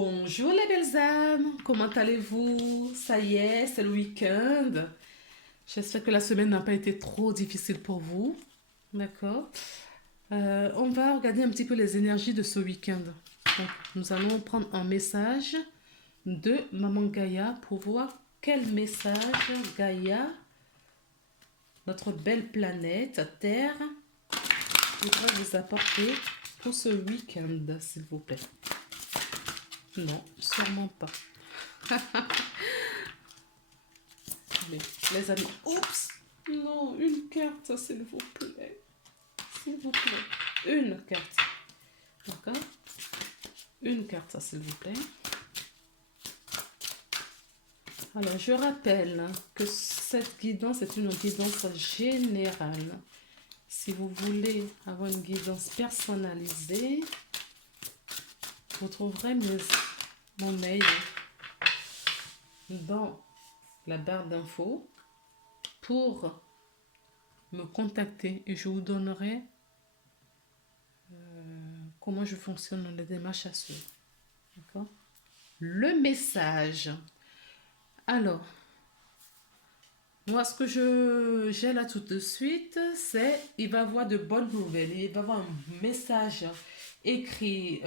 Bonjour les belles âmes, comment allez-vous? Ça y est, c'est le week-end. J'espère que la semaine n'a pas été trop difficile pour vous. D'accord. On va regarder un petit peu les énergies de ce week-end. Donc, nous allons prendre un message de Maman Gaïa pour voir quel message Gaïa, notre belle planète Terre, voudrait vous apporter pour ce week-end, s'il vous plaît. Non, sûrement pas. Allez, les amis. Oups! Non, une carte, s'il vous plaît. S'il vous plaît. Une carte. D'accord? Une carte, s'il vous plaît. Alors, je rappelle que cette guidance est une guidance générale. Si vous voulez avoir une guidance personnalisée, vous trouverez mon mail dans la barre d'infos pour me contacter et je vous donnerai comment je fonctionne dans les démarches à suivre. D'accord? Le message. Alors, moi, ce que j'ai là tout de suite, c'est il va avoir de bonnes nouvelles. Il va avoir un message écrit,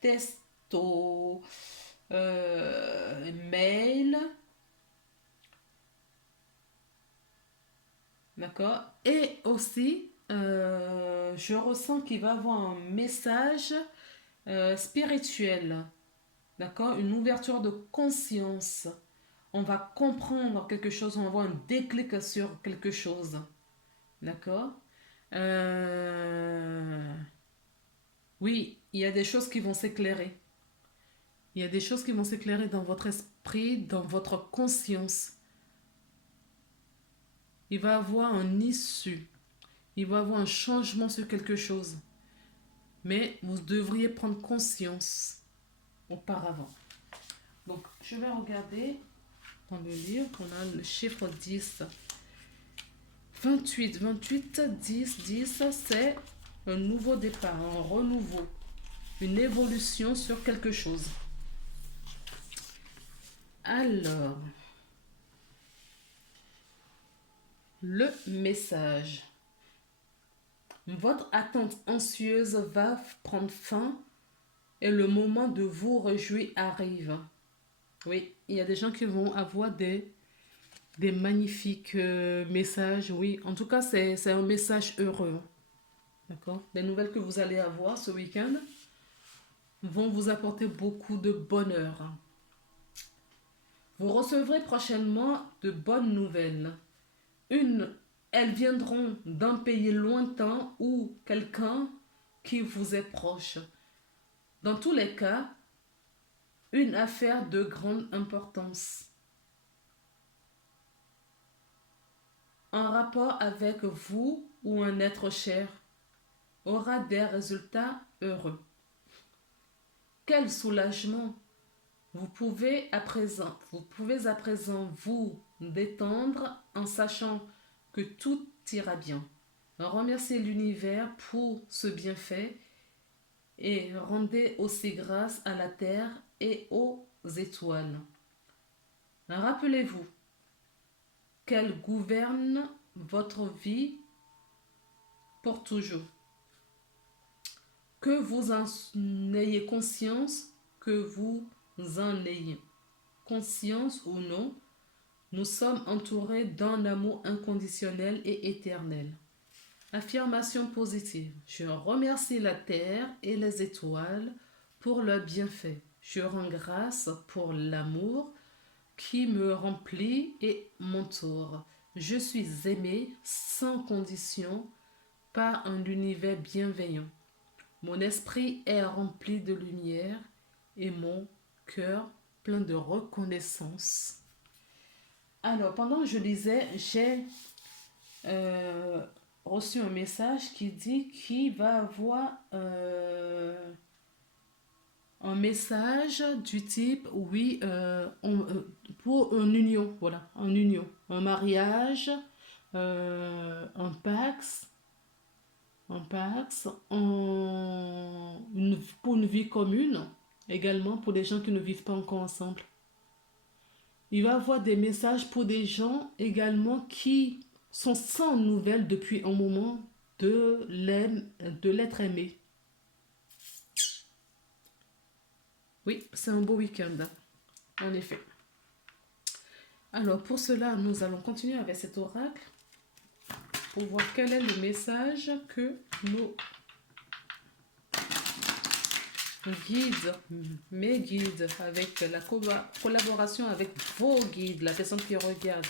texto, mail. D'accord? Et aussi, je ressens qu'il va avoir un message spirituel. D'accord? Une ouverture de conscience. On va comprendre quelque chose, on va avoir un déclic sur quelque chose. D'accord? Oui, il y a des choses qui vont s'éclairer. Il y a des choses qui vont s'éclairer dans votre esprit, dans votre conscience. Il va avoir un issue. Il va avoir un changement sur quelque chose. Mais vous devriez prendre conscience auparavant. Donc, je vais regarder dans le livre, on a le chiffre 10. 28, 10, c'est un nouveau départ, un renouveau, une évolution sur quelque chose. Alors, le message. Votre attente anxieuse va prendre fin et le moment de vous réjouir arrive. Oui, il y a des gens qui vont avoir des magnifiques messages. Oui, en tout cas, c'est un message heureux. D'accord? Les nouvelles que vous allez avoir ce week-end vont vous apporter beaucoup de bonheur. Vous recevrez prochainement de bonnes nouvelles. Elles viendront d'un pays lointain ou quelqu'un qui vous est proche. Dans tous les cas, une affaire de grande importance. Un rapport avec vous ou un être cher aura des résultats heureux. Quel soulagement! Vous pouvez à présent vous détendre en sachant que tout ira bien. Remerciez l'univers pour ce bienfait et rendez aussi grâce à la terre et aux étoiles. Rappelez-vous qu'elle gouverne votre vie pour toujours. Que vous en ayez conscience, que vous en ayez conscience ou non, nous sommes entourés d'un amour inconditionnel et éternel. Affirmation positive. Je remercie la terre et les étoiles pour leurs bienfaits. Je rends grâce pour l'amour qui me remplit et m'entoure. Je suis aimé sans condition par un univers bienveillant. Mon esprit est rempli de lumière et mon cœur plein de reconnaissance. Alors, pendant que je lisais, j'ai reçu un message qui dit qu'il va avoir un message du type, oui, pour une union, voilà, une union, un mariage, un pax, pour une vie commune, également pour les gens qui ne vivent pas encore ensemble. Il va y avoir des messages pour des gens également qui sont sans nouvelles depuis un moment de l'être aimé. Oui, c'est un beau week-end, hein, en effet. Alors, pour cela, nous allons continuer avec cet oracle pour voir quel est le message que nos guides, mes guides, avec la collaboration avec vos guides, la personne qui regarde.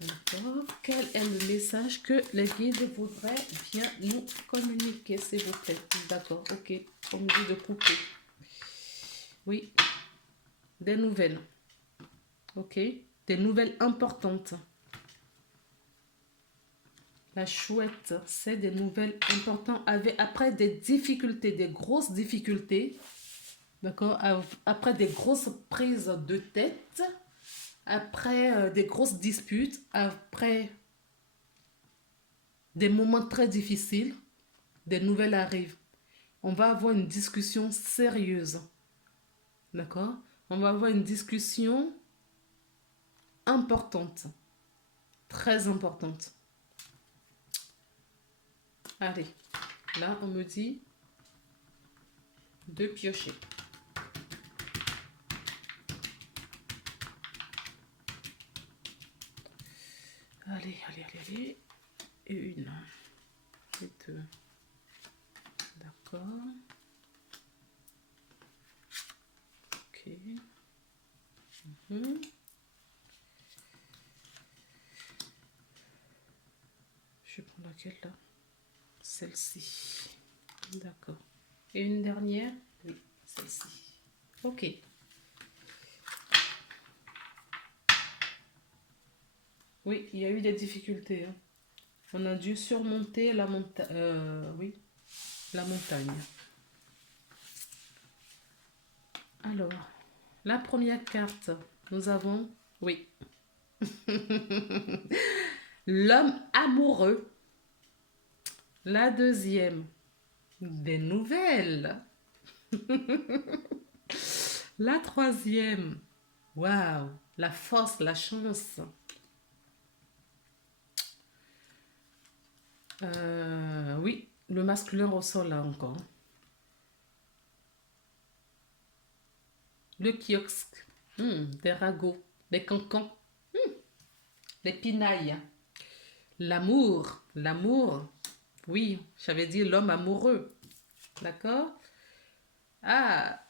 D'accord. Quel est le message que les guides voudraient bien nous communiquer, s'il vous plaît? D'accord, ok. On me dit de couper. Oui, des nouvelles. Ok, des nouvelles importantes. La chouette, c'est des nouvelles importantes après des difficultés, des grosses difficultés. D'accord, après des grosses prises de tête, après des grosses disputes, après des moments très difficiles, des nouvelles arrivent. On va avoir une discussion sérieuse. D'accord? On va avoir une discussion importante. Très importante. Allez, là, on me dit de piocher. Allez, allez, allez, allez. Et une. Et deux. D'accord. Ok. Je prends laquelle là? Celle-ci. D'accord. Et une dernière? Oui, celle-ci. Ok. Oui, il y a eu des difficultés, hein. On a dû surmonter la montagne. Oui, la montagne. Alors, la première carte, nous avons, oui, l'homme amoureux. La deuxième, des nouvelles. La troisième, waouh, la force, la chance. Oui, le masculin ressort là encore. Le kiosque, des ragots, des cancans, des pinailles. L'amour, l'amour. Oui, j'avais dit l'homme amoureux. D'accord? Ah,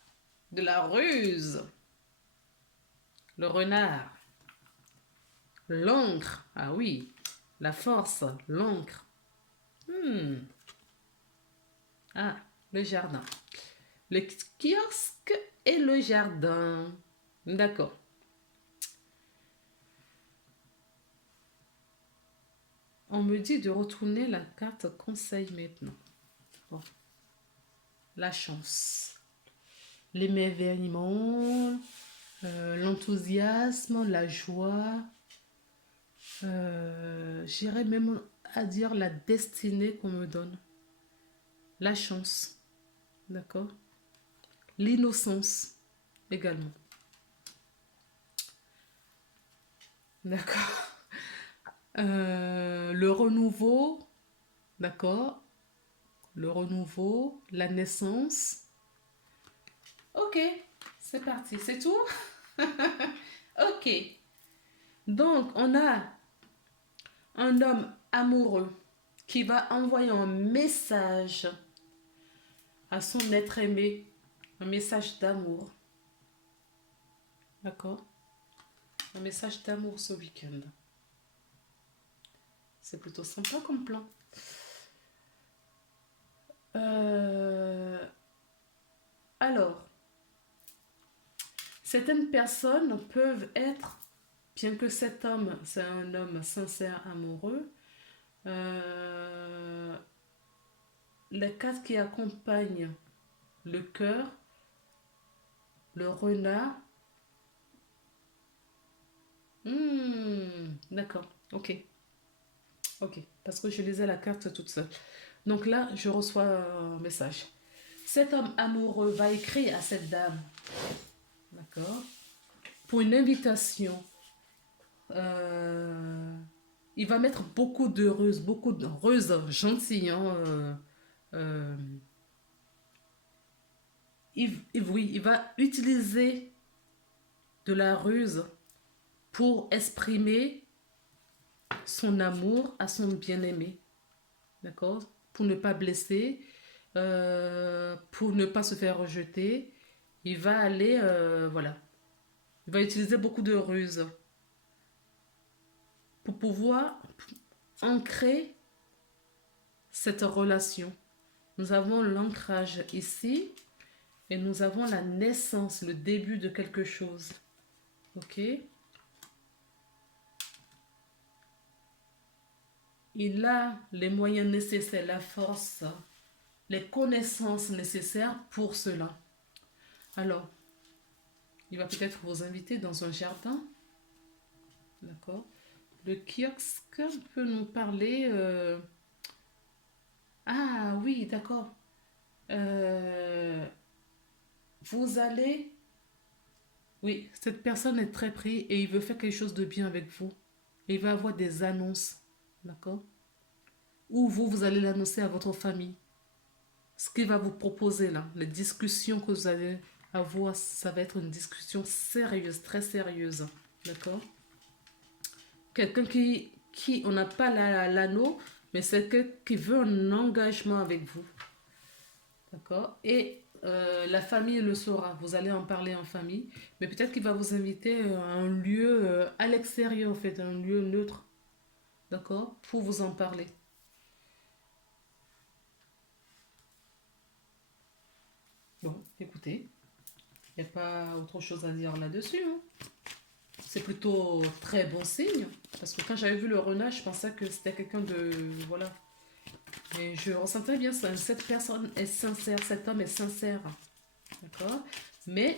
de la ruse. Le renard. L'encre. Ah oui, la force, l'encre. Ah, le jardin. Le kiosque et le jardin. D'accord. On me dit de retourner la carte conseil maintenant. Bon. La chance. L'émerveillement, l'enthousiasme, la joie. J'irais même à dire la destinée qu'on me donne. La chance. D'accord? L'innocence également. D'accord? Le renouveau. D'accord? Le renouveau, la naissance. Ok, c'est parti. C'est tout? Ok. Donc, on a un homme amoureux qui va envoyer un message à son être aimé, un message d'amour. D'accord? Un message d'amour ce week-end. C'est plutôt sympa comme plan. Alors, certaines personnes peuvent être, bien que cet homme, c'est un homme sincère, amoureux, les cartes qui accompagnent le cœur, le renard. D'accord, ok. Ok, parce que je lisais la carte toute seule. Donc là, je reçois un message. Cet homme amoureux va écrire à cette dame, d'accord, pour une invitation. Il va mettre beaucoup de ruse gentilles. Hein, euh, oui, il va utiliser de la ruse pour exprimer son amour à son bien-aimé, d'accord? Pour ne pas blesser, pour ne pas se faire rejeter. Il va aller, voilà, il va utiliser beaucoup de ruses pour pouvoir ancrer cette relation. Nous avons l'ancrage ici et nous avons la naissance, le début de quelque chose. Ok? Il a les moyens nécessaires, la force, les connaissances nécessaires pour cela. Alors, il va peut-être vous inviter dans un jardin. D'accord? Le kiosque peut nous parler. Ah oui, d'accord. Euh, Vous allez. Oui, cette personne est très prise et il veut faire quelque chose de bien avec vous. Et il va avoir des annonces. D'accord? Ou vous allez l'annoncer à votre famille. Ce qu'il va vous proposer là, les discussions que vous allez avoir, ça va être une discussion sérieuse, très sérieuse. D'accord? Quelqu'un qui on n'a pas l'anneau, mais c'est quelqu'un qui veut un engagement avec vous. D'accord? Et la famille le saura. Vous allez en parler en famille. Mais peut-être qu'il va vous inviter à un lieu à l'extérieur, en fait, un lieu neutre. D'accord? Pour vous en parler. Bon, écoutez, il n'y a pas autre chose à dire là-dessus. Hein. C'est plutôt très bon signe. Parce que quand j'avais vu le renard, je pensais que c'était quelqu'un de... Voilà. Mais je ressentais bien ça. Cette personne est sincère, cet homme est sincère. D'accord? Mais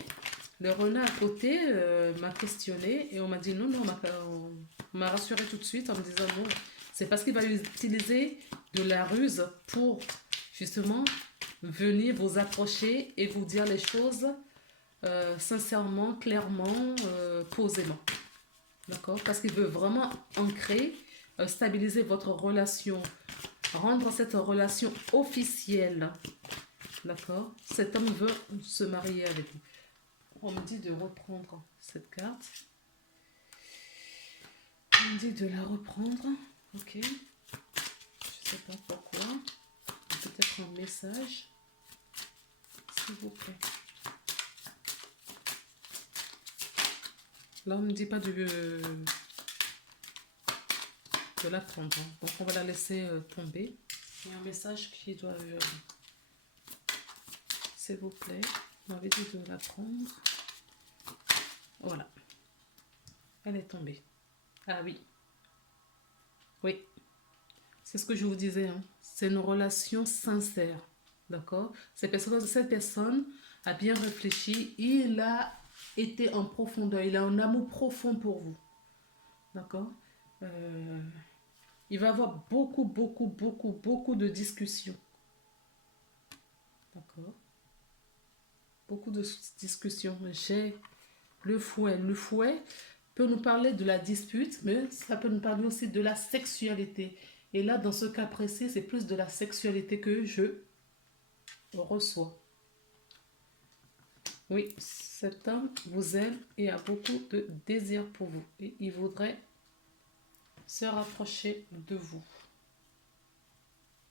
le renard à côté m'a questionné et on m'a dit non, non, on m'a rassuré tout de suite en me disant non, c'est parce qu'il va utiliser de la ruse pour justement venir vous approcher et vous dire les choses sincèrement, clairement, posément. D'accord? Parce qu'il veut vraiment ancrer, stabiliser votre relation, rendre cette relation officielle. D'accord? Cet homme veut se marier avec vous. On me dit de reprendre cette carte. On me dit de la reprendre. Ok. Je ne sais pas pourquoi. Peut-être un message. S'il vous plaît. Là, on ne me dit pas de la prendre. Donc, on va la laisser tomber. Il y a un message qui doit... s'il vous plaît. On m'avait dit de la prendre. Voilà. Elle est tombée. Ah oui. Oui. C'est ce que je vous disais. Hein. C'est une relation sincère. D'accord? Cette personne a bien réfléchi. Il a été en profondeur. Il a un amour profond pour vous. D'accord? Il va y avoir beaucoup de discussions. D'accord? Beaucoup de discussions. J'ai le fouet. Le fouet peut nous parler de la dispute, mais ça peut nous parler aussi de la sexualité. Et là, dans ce cas précis, c'est plus de la sexualité que je reçois. Oui, cet homme vous aime et a beaucoup de désir pour vous. Et il voudrait se rapprocher de vous.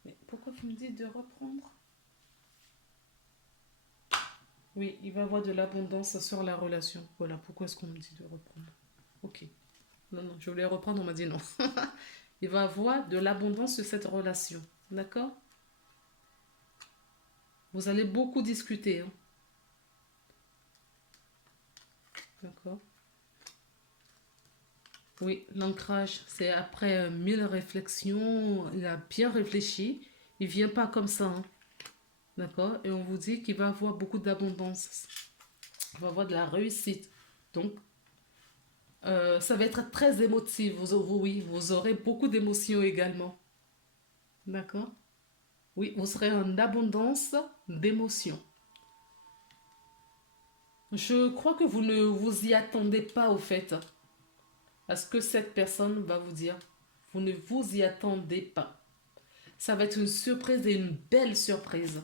Mais pourquoi vous me dites de reprendre? Oui, il va y avoir de l'abondance sur la relation. Voilà, pourquoi est-ce qu'on me dit de reprendre? Ok. Non, non, je voulais reprendre, on m'a dit non. Il va y avoir de l'abondance sur cette relation. D'accord? Vous allez beaucoup discuter. Hein? D'accord? Oui, l'ancrage, c'est après 1000 réflexions, il a bien réfléchi. Il ne vient pas comme ça. Hein? D'accord? Et on vous dit qu'il va avoir beaucoup d'abondance. Il va avoir de la réussite. Donc, ça va être très émotif. Oui, vous aurez beaucoup d'émotions également. D'accord? Oui, vous serez en abondance d'émotions. Je crois que vous ne vous y attendez pas au fait à ce que cette personne va vous dire. Vous ne vous y attendez pas. Ça va être une surprise et une belle surprise.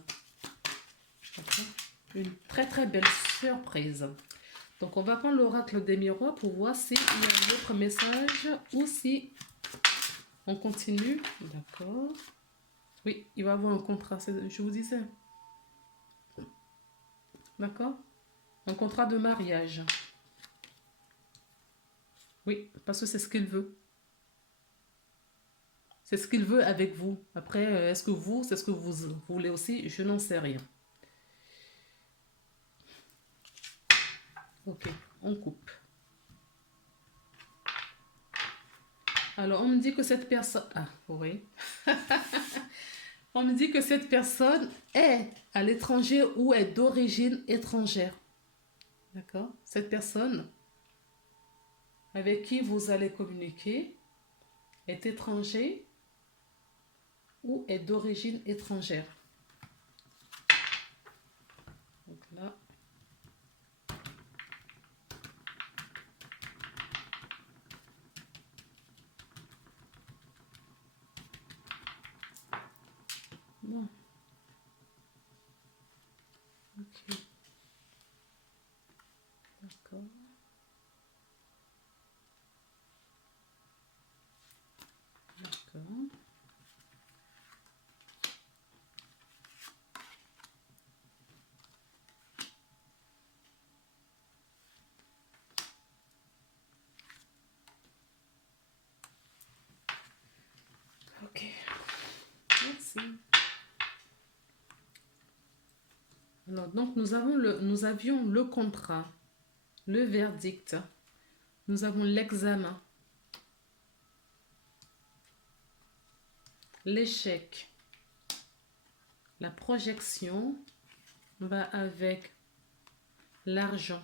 D'accord? Une très très belle surprise. Donc on va prendre l'oracle des miroirs pour voir s'il y a un autre message ou si on continue. D'accord. Oui, il va y avoir un contrat, je vous disais. D'accord? Un contrat de mariage. Oui, parce que c'est ce qu'il veut. C'est ce qu'il veut avec vous. Après, est-ce que vous, c'est ce que vous voulez aussi? Je n'en sais rien. Ok, on coupe. Alors, on me dit que cette personne... Ah, oui. On me dit que cette personne est à l'étranger ou est d'origine étrangère. D'accord? Cette personne avec qui vous allez communiquer est étranger ou est d'origine étrangère. Donc là, bon, ok, d'accord, d'accord. Ok, merci. Alors, donc, nous avions le contrat, le verdict, nous avons l'examen, l'échec, la projection va avec l'argent,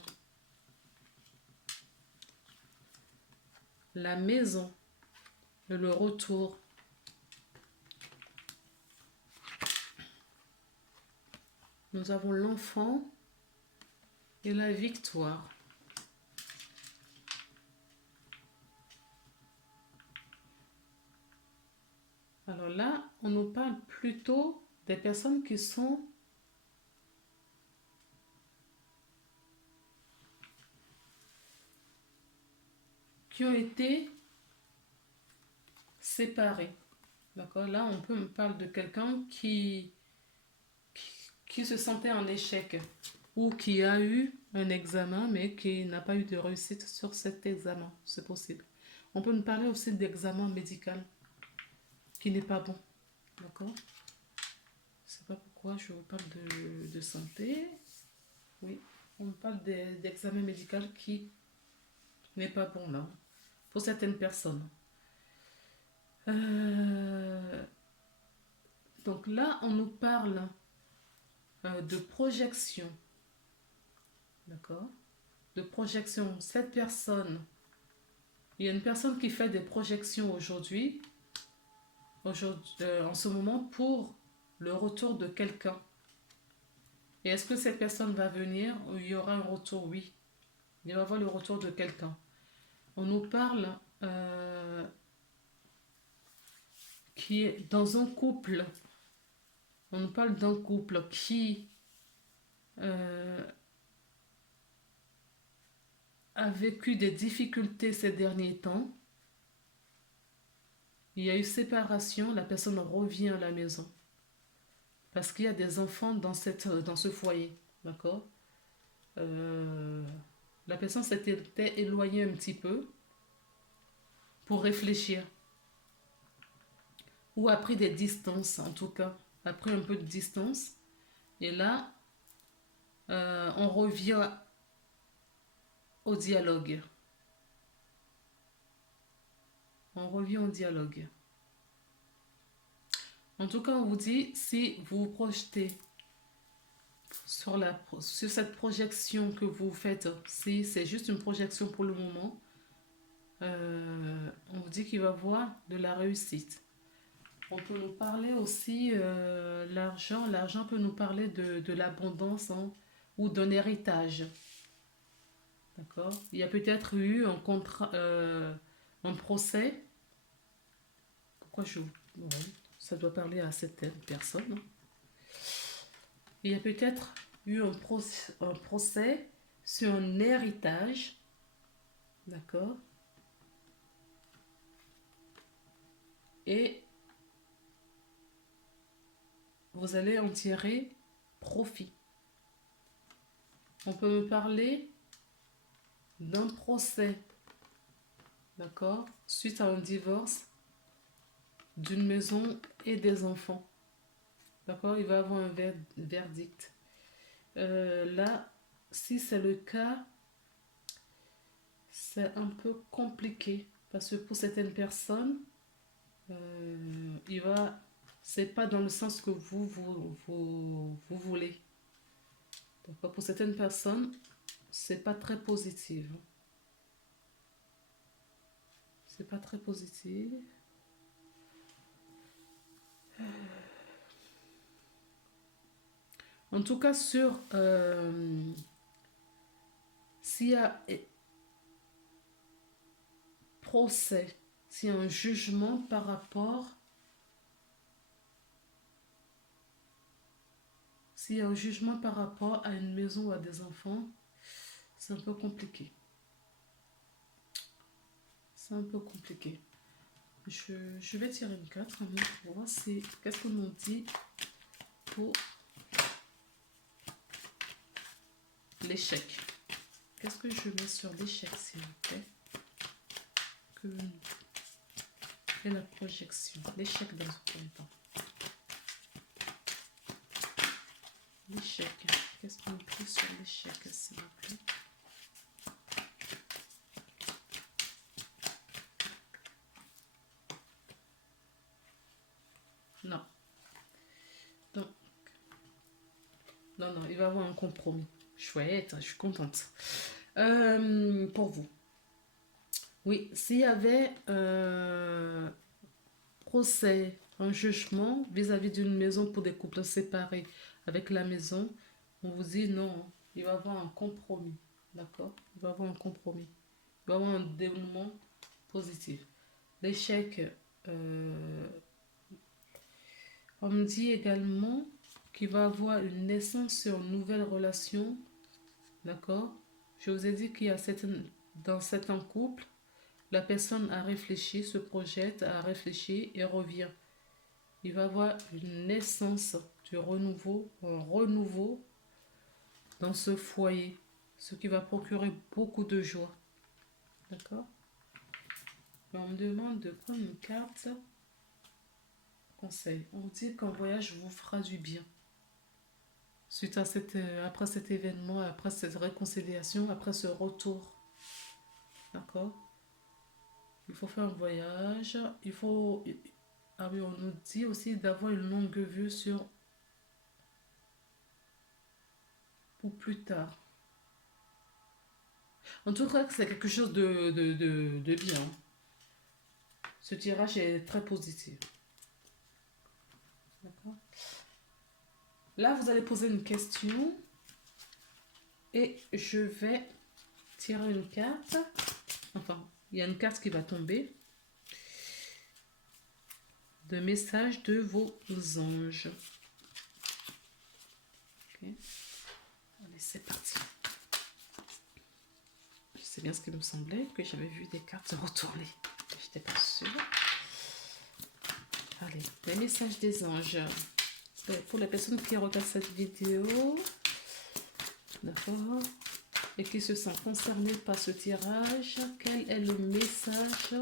la maison, le retour. Nous avons l'enfant et la victoire. Alors là, on nous parle plutôt des personnes qui ont été séparées. D'accord? Là, on peut me parler de quelqu'un qui se sentait en échec ou qui a eu un examen mais qui n'a pas eu de réussite sur cet examen. C'est possible. On peut me parler aussi d'examen médical qui n'est pas bon. D'accord? Je ne sais pas pourquoi je vous parle de santé. Oui, on me parle d'examen médical qui n'est pas bon là, pour certaines personnes. Donc là, on nous parle de projection. D'accord? De projection. Cette personne, il y a une personne qui fait des projections aujourd'hui, en ce moment, pour le retour de quelqu'un. Et est-ce que cette personne va venir ou il y aura un retour? Oui. Il va y avoir le retour de quelqu'un. On nous parle qui est dans un couple. On nous parle d'un couple qui a vécu des difficultés ces derniers temps. Il y a eu séparation, la personne revient à la maison. Parce qu'il y a des enfants dans ce foyer. D'accord? La personne s'était éloignée un petit peu pour réfléchir. Ou a pris des distances, en tout cas. A pris un peu de distance. Et là, on revient au dialogue. On revient au dialogue. En tout cas, on vous dit, si vous vous projetez sur cette projection que vous faites, si c'est juste une projection pour le moment, on vous dit qu'il va y avoir de la réussite. On peut nous parler aussi l'argent. L'argent peut nous parler de l'abondance, hein, ou d'un héritage. D'accord? Il y a peut-être eu un contrat, un procès. Pourquoi je... ouais, ça doit parler à cette personne, hein. Il y a peut-être eu un procès sur un héritage. D'accord? Et vous allez en tirer profit. On peut me parler d'un procès, d'accord, suite à un divorce, d'une maison et des enfants. D'accord, il va y avoir un verdict. Là, si c'est le cas, c'est un peu compliqué parce que pour certaines personnes, c'est pas dans le sens que vous voulez. D'accord, pour certaines personnes, c'est pas très positif. C'est pas très positif. En tout cas, s'il y a procès, s'il y a un jugement par rapport, s'il y a un jugement par rapport à une maison ou à des enfants, c'est un peu compliqué. C'est un peu compliqué. Je vais tirer une carte pour voir qu'est-ce qu'on nous dit pour l'échec. Qu'est-ce que je mets sur l'échec, s'il vous plaît? Et la projection. L'échec dans un premier temps. L'échec. Qu'est-ce qu'on prie sur l'échec, s'il vous plaît? Non. Donc, non, il va y avoir un compromis. Chouette, je suis contente. Pour vous. Oui, s'il y avait procès, un jugement vis-à-vis d'une maison pour des couples séparés avec la maison, on vous dit non, il va y avoir un compromis. D'accord? Il va y avoir un compromis. Il va y avoir un dénouement positif. L'échec, on me dit également qu'il va y avoir une naissance sur une nouvelle relation. D'accord? Je vous ai dit qu'il y a dans certains couples, la personne a réfléchi, se projette, a réfléchi et revient. Il va y avoir une naissance du renouveau, un renouveau dans ce foyer, ce qui va procurer beaucoup de joie. D'accord? On me demande de prendre une carte conseil. On dit qu'un voyage vous fera du bien. Suite à après cet événement, après cette réconciliation, après ce retour. D'accord? Il faut faire un voyage. Ah oui, on nous dit aussi d'avoir une longue vue pour plus tard. En tout cas, c'est quelque chose de bien. Ce tirage est très positif. D'accord? Là, vous allez poser une question et je vais tirer une carte. Enfin, il y a une carte qui va tomber. De messages de vos anges. Ok. Allez, c'est parti. C'est bien ce qui me semblait, que j'avais vu des cartes retourner. J'étais pas sûre. Allez, les messages des anges. Pour les personnes qui regardent cette vidéo, d'accord, et qui se sentent concernées par ce tirage, quel est le message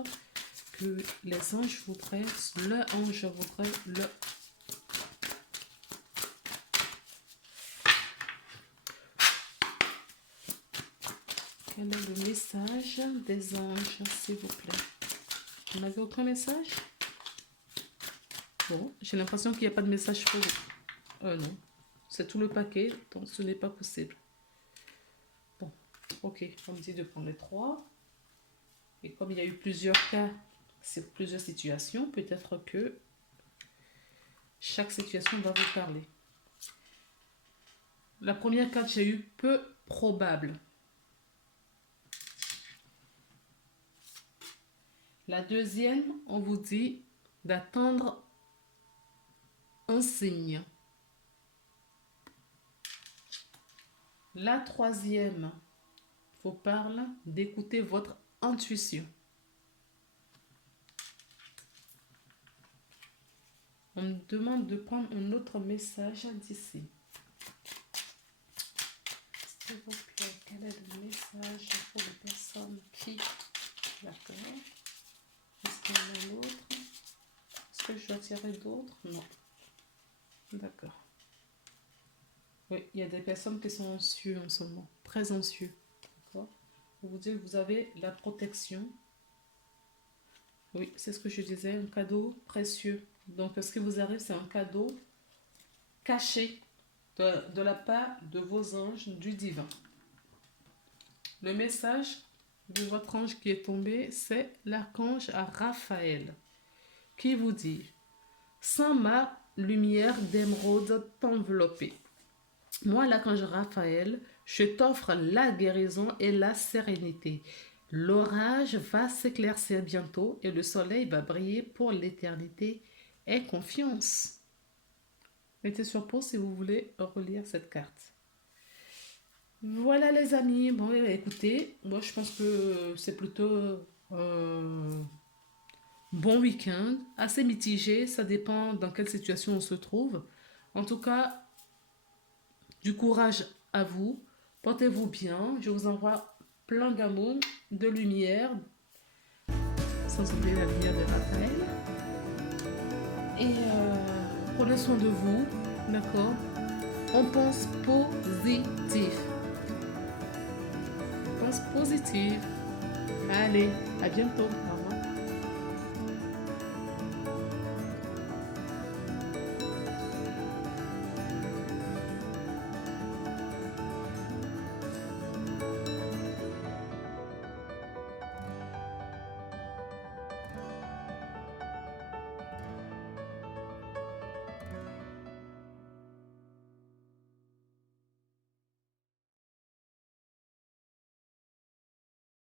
que les anges voudraient, le ange voudrait, Quel est le message des anges, s'il vous plaît? Vous n'avez aucun message? Bon, j'ai l'impression qu'il n'y a pas de message pour vous. Non, c'est tout le paquet, donc ce n'est pas possible. Bon, ok, on me dit de prendre les 3. Et comme il y a eu plusieurs cas, c'est plusieurs situations, peut-être que Chaque situation va vous parler. La première carte, j'ai eu peu probable. La deuxième, on vous dit d'attendre un signe. La troisième vous parle d'écouter votre intuition. On me demande de prendre un autre message d'ici. S'il vous plaît, quel est le message pour les personnes qui... D'accord. Est-ce qu'il y en a d'autres? Est-ce que je dois tirer d'autres? Non. D'accord. Oui, il y a des personnes qui sont anxieuses en ce moment. Très anxieux. D'accord. Vous dites que vous avez la protection. Oui, c'est ce que je disais, un cadeau précieux. Donc, ce qui vous arrive, c'est un cadeau caché de la part de vos anges du divin. Le message de votre ange qui est tombé, c'est l'archange Raphaël qui vous dit: sans ma lumière d'émeraude t'envelopper. Moi, l'archange Raphaël, je t'offre la guérison et la sérénité. L'orage va s'éclaircir bientôt et le soleil va briller pour l'éternité. Aie confiance. Mettez sur pause si vous voulez relire cette carte. Voilà les amis. Bon, écoutez, moi je pense que c'est plutôt bon week-end, assez mitigé. Ça dépend dans quelle situation on se trouve. En tout cas, du courage à vous. Portez-vous bien. Je vous envoie plein d'amour, de lumière, sans oublier la lumière de Raphaël. Et prenez soin de vous, d'accord? On pense positif. On pense positif. Allez, à bientôt.